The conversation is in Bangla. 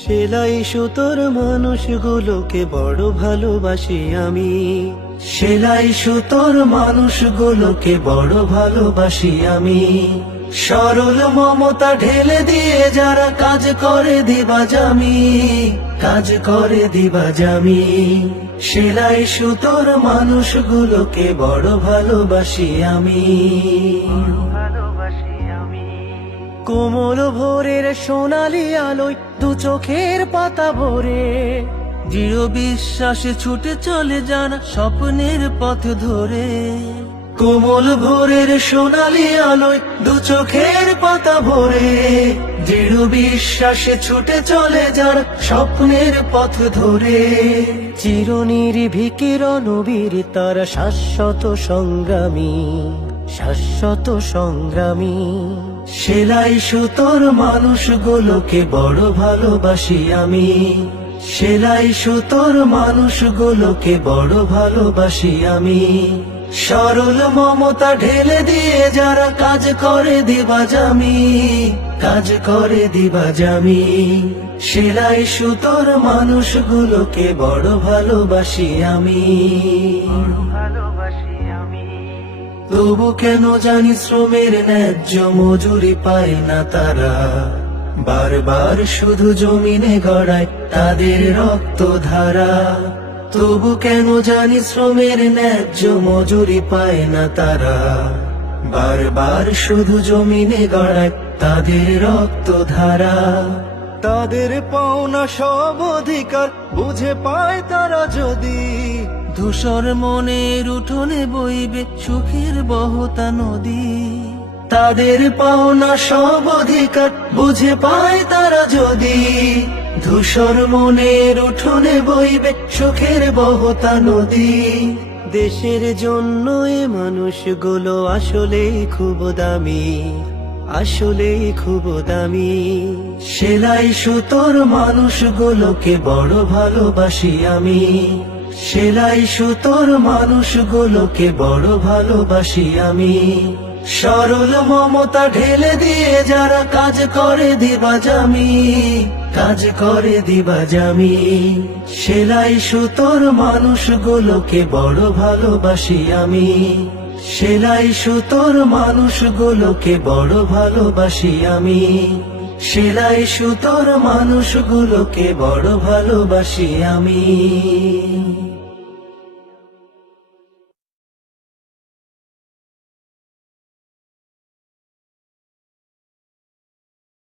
সেলাই সুতোর মানুষগুলোকে বড় ভালোবাসি আমি। সেলাই সুতোর মানুষগুলোকে বড় ভালোবাসি আমি। সরল মমতা ঢেলে দিয়ে যারা কাজ করে দিবা জামি, কাজ করে দিবা জামি। সেলাই সুতোর মানুষগুলোকে বড় ভালোবাসি আমি। কোমল ভোরের সোনালি আলোয় দু চোখের পাতা ভরে, দৃঢ় বিশ্বাসে ছুটে চলে যান স্বপ্নের পথ ধরে। কোমল ভোরের সোনালি আলোয় দু চোখের পাতা ভরে, দৃঢ় বিশ্বাসে ছুটে চলে যান স্বপ্নের পথ ধরে। চিরনির্ভীক রণবীর তারা শাশ্বত সংগ্রামী, শাশ্বত সংগ্রামী। সেলাই সুতোর মানুষগুলোকে বড় ভালোবাসি আমি। সেলাই সুতোর মানুষগুলোকে বড় ভালোবাসি আমি। সরল মমতা ঢেলে দিয়ে যারা কাজ করে দিবা জামি, কাজ করে দিবা জামি। সেলাই সুতোর মানুষগুলোকে বড় ভালোবাসি আমি। তবু কেন জানি শ্রমের ন্যায্য মজুরি পায় না তারা, বারবার শুধু জমিনে গড়ায় তাদের রক্ত ধারা। তবু কেন জানি শ্রমের ন্যায্য মজুরি পায় না তারা, বারবার শুধু জমিনে গড়ায় তাদের রক্ত ধারা। তাদের পাওনা সব অধিকার বুঝে পায় তারা যদি, ধূসর মনের উঠোনে বইবে সুখের বহতা নদী। তাদের পাওনা সব অধিকার বুঝে পায় তারা যদি, ধূসর মনের উঠোনে বইবে সুখের বহতা নদী। দেশের জন্য এ মানুষগুলো আসলেই খুব দামি, আসলেই খুব দামি। সেলাই সুতোর মানুষগুলোকে বড় ভালোবাসি আমি। সেলাই সুতোর মানুষগুলোকে বড় ভালোবাসি আমি। সরল মমতা ঢেলে দিয়ে যারা কাজ করে দিবা জামি, কাজ করে দিবা জামি। সেলাই সুতোর মানুষগুলোকে বড় ভালোবাসি আমি। সেলাই সুতোর মানুষগুলোকে বড় ভালোবাসি আমি। সেলাই সুতোর মানুষগুলোকে বড় ভালোবাসি আমি।